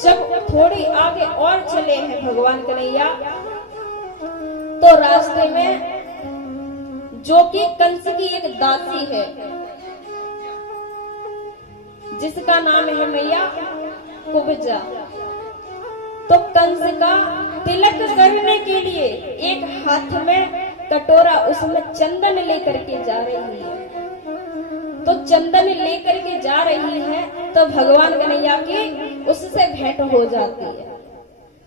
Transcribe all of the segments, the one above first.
जब थोड़ी आगे और चले हैं भगवान कन्हैया, तो रास्ते में जो कि कंस की एक दासी है, जिसका नाम है मैया कुब्जा, तो कंस का तिलक करने के लिए एक हाथ में कटोरा, उसमें चंदन लेकर के जा रही है। तो चंदन लेकर के जा रही है तो भगवान कन्हैया की उससे भेंट हो जाती है।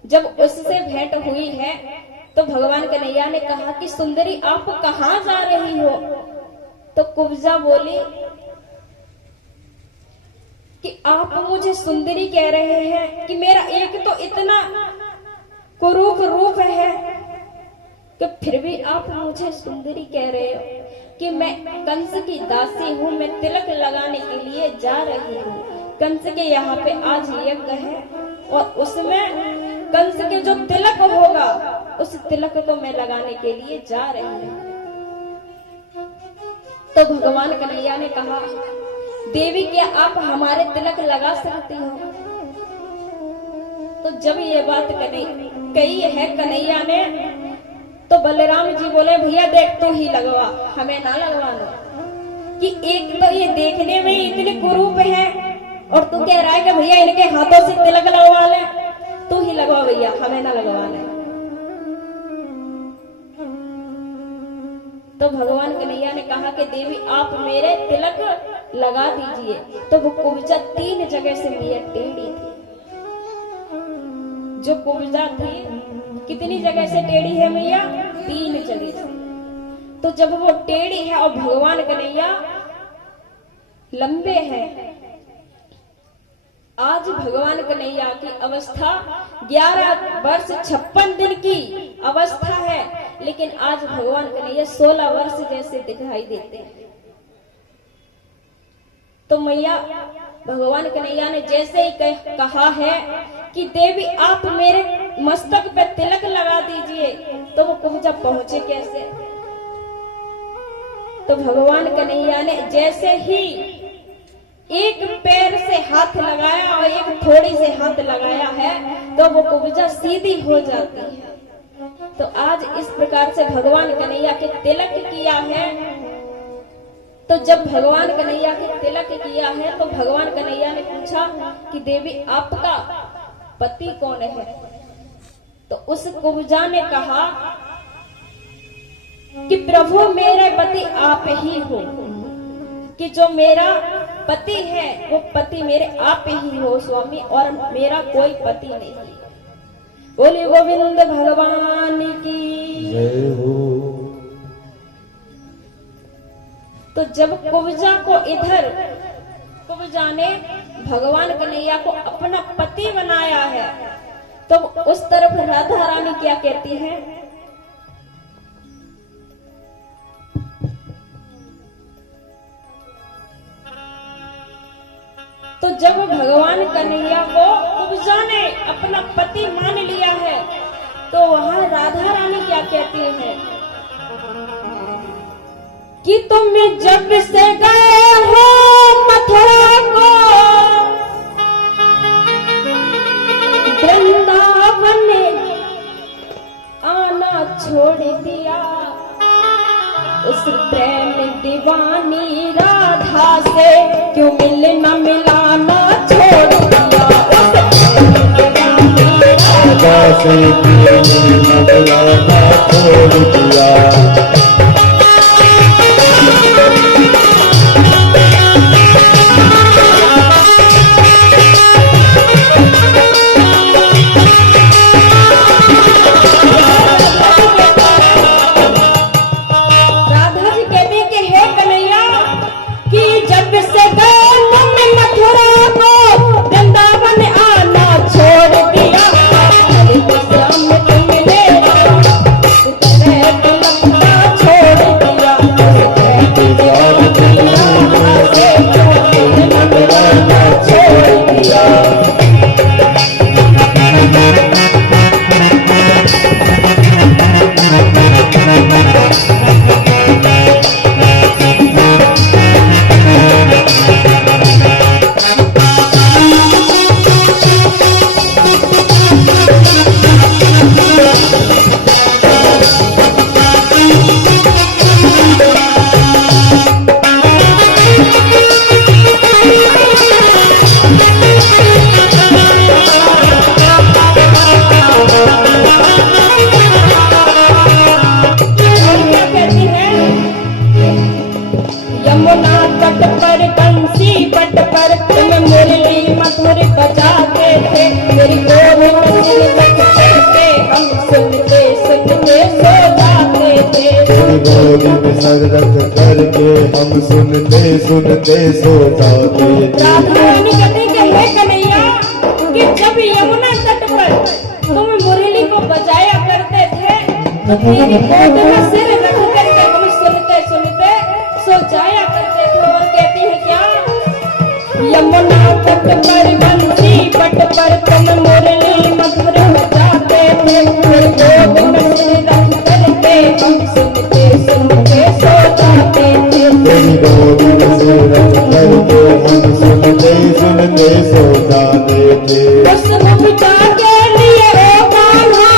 जब उससे भेंट हुई है तो भगवान कन्हैया ने कहा कि सुंदरी आप कहाँ जा रही हो? तो कुब्जा बोली कि आप मुझे सुंदरी कह रहे हैं कि मेरा एक तो इतना कुरूप रूप है कि फिर भी आप मुझे सुंदरी कह रहे हो कि मैं कंस की दासी हूँ, मैं तिलक लगाने के लिए जा रही हूँ। कंस के यहाँ पे आज यज्ञ है और उसमें कंस के जो तिलक होगा उस तिलक को मैं लगाने के लिए जा रही हूँ। तो भगवान कन्हैया ने कहा, देवी क्या आप हमारे तिलक लगा सकती हो? तो जब ये बात कही है कन्हैया ने, तो बलराम जी बोले भैया देख तू ही लगवा, हमें ना लगवाना। कि एक तो ये देखने में इतने कुरूप है और तू कह रहा है कि भैया इनके हाथों से तिलक लगवा ले, तू ही लगवा भैया, हमें ना लगवाना। तो भगवान कन्हैया ने कहा कि देवी आप मेरे तिलक लगा दीजिए। तो वो कुब्जा 3 जगह से मैया टेढ़ी थी। जो कुब्जा थी कितनी जगह से टेढ़ी है मैया? 3 जगह से। तो जब वो टेढ़ी है और भगवान कन्हैया लंबे हैं, आज भगवान कन्हैया की अवस्था 11 वर्ष 56 दिन की अवस्था है, लेकिन आज भगवान कन्हैया 16 वर्ष जैसे दिखाई देते हैं। तो मैया भगवान कन्हैया ने जैसे ही कहा है कि देवी आप मेरे मस्तक पे तिलक लगा दीजिए, तो वो कुब्जा पहुंचे कैसे? तो भगवान कन्हैया ने जैसे ही एक पैर से हाथ लगाया और एक थोड़ी से हाथ लगाया है तो वो कुब्जा सीधी हो जाती है। तो आज इस प्रकार से भगवान कन्हैया के तिलक किया है। तो जब भगवान कन्हैया के तिलक किया है तो भगवान कन्हैया ने पूछा कि देवी आपका पति कौन है? तो उस कुब्जा ने कहा कि प्रभु मेरे पति आप ही हो, कि जो मेरा पति है वो पति मेरे आप ही हो स्वामी, और मेरा कोई पति नहीं। बोले गोविंद भगवान की जय हो। तो जब कुब्जा को इधर कुब्जा ने भगवान कन्हैया को अपना पति बनाया है, तो उस तरफ राधा रानी क्या कहती है? तो जब भगवान कन्हैया को कुब्जा ने अपना पति मान लिया है, तो वहां राधा रानी क्या कहती है कि तुम जब से गए हो मथुरा को, वृंदावन ने आना छोड़ दिया, उस प्रेम दीवानी राधा से क्यों मिलना मिलाना छोड़ दिया, राधा से क्यों मिलना मिलाना छोड़ दिया। सुनते सो जाते थे। राधा रानी कहती कि हे कन्हैया कि जब यमुना तट पर तुम मुरली को बजाया करते थे तो तेरी गोद में सिर रख करके हम सुनते सुनते सो जाया करते थे। और कहती है क्या, यमुना तट पर बंसी पट पर तुम मुरली मधुर बजाते थे, फिर गोद में सिर रख करके हम सुनते सुनते सो जाते थे। तेरी गोद में सिर रख करके हम सुनते सुनते सो जाते थे। उस मुक्ता के लिए ओ कान्हा,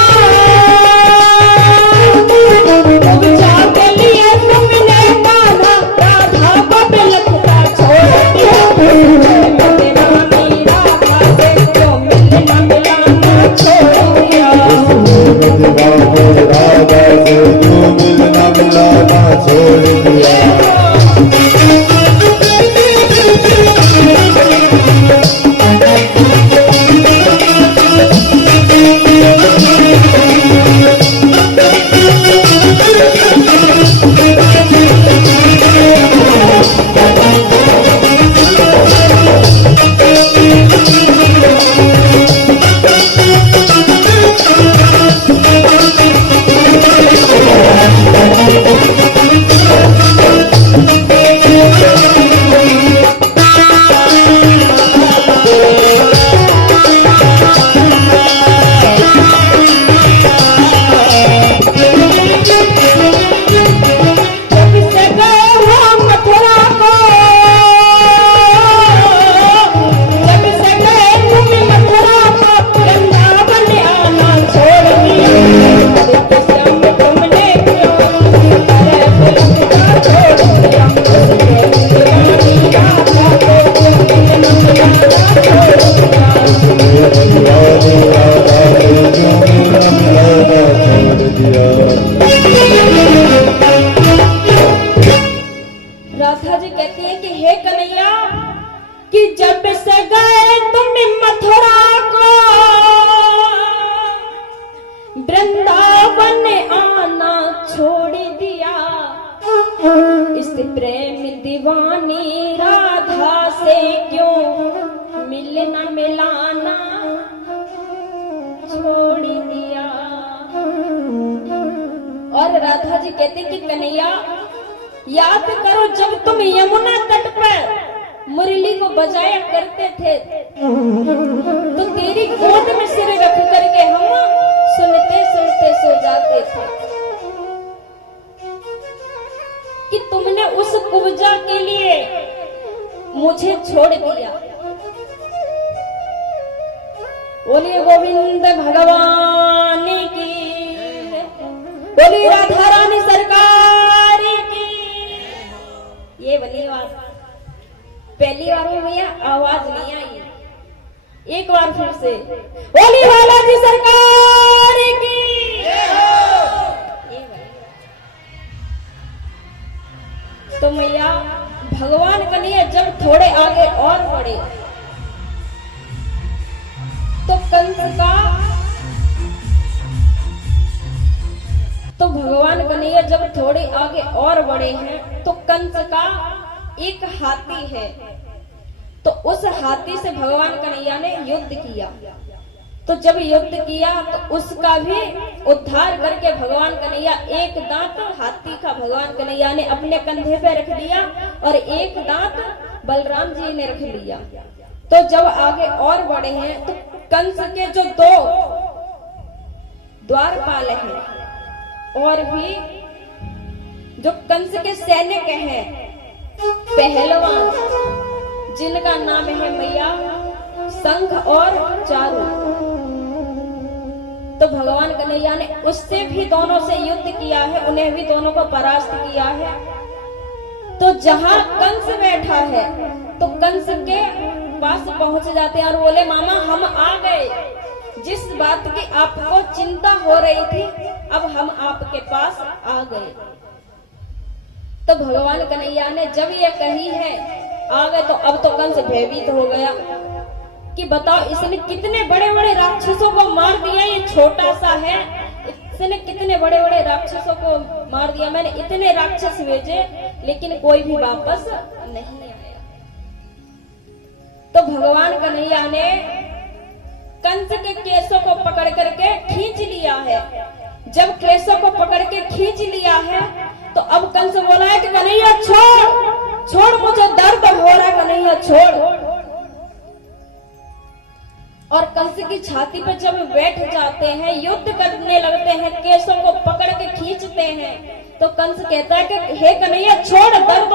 मुक्ता के लिए तुमने कान्हा राधा को बिलखता छोड़ दिया। मेरे रानी राधा से क्यों मिलना मिलाना छोड़ दिया। राधा से क्यों मिलना मिलाना छोड़ दिया। राधा जी कहती है कि हे कन्हैया कि जब से गए तुम मथुरा को वृंदावन आना छोड़ दिया। इस प्रेम दीवानी राधा से क्यों मिलना मिलाना छोड़ दिया। और राधा जी कहते कि कन्हैया याद करो जब तुम यमुना तट पर मुरली को बजाया करते थे तो तेरी गोद में सिर रख करके हम सुनते सुनते सो जाते थे कि तुमने उस कुब्जा के लिए मुझे छोड़ दिया। बोलिए गोविंद भगवान की, बोलिए राधा रानी सरकार की। ये वाली बात पहली बार में भैया आवाज नहीं आई, एक बार फिर से बोली बालाजी सरकार की। ये वाली तो मैया भगवान कन्हैया जब थोड़े आगे और बढ़े तो भगवान कन्हैया जब थोड़े आगे और बढ़े हैं तो कंस का एक हाथी है, तो उस हाथी से भगवान कन्हैया ने युद्ध किया। तो जब युद्ध किया तो उसका भी उद्धार करके भगवान कन्हैया एक दांत हाथी का भगवान कन्हैया ने अपने कंधे पे रख दिया और एक दांत बलराम जी ने रख लिया। तो जब आगे और बढ़े हैं तो कंस के जो दो द्वारपाल हैं और भी जो कंस के सैनिक हैं पहलवान, जिनका नाम है मैया संघ और चारु, तो भगवान कन्हैया ने उससे भी दोनों से युद्ध किया है, उन्हें भी दोनों को परास्त किया है। तो जहां कंस बैठा है तो कंस के पास पहुंच जाते हैं और बोले मामा हम आ गए, जिस बात की आपको चिंता हो रही थी अब हम आपके पास आ गए। तो भगवान कन्हैया ने जब ये कही है आ गए तो अब तो कंस भयभीत हो गया कि बताओ इसने कितने बड़े बड़े राक्षसों को मार दिया, ये छोटा सा है, इसने कितने बड़े बड़े राक्षसों को मार दिया, मैंने इतने राक्षस भेजे लेकिन कोई भी वापस नहीं तो भगवान कन्हैया ने कंस के केसों को पकड़ करके खींच लिया है। जब केसों को पकड़ के खींच लिया है तो अब कंस बोला है कि कन्हैया छोड़ छोड़, मुझे दर्द हो रहा है, कन्हैया छोड़। और कंस की छाती पर जब बैठ जाते हैं, युद्ध करने लगते हैं, केसों को पकड़ के खींचते हैं, तो कंस कहता है कि हे कन्हैया छोड़, दर्द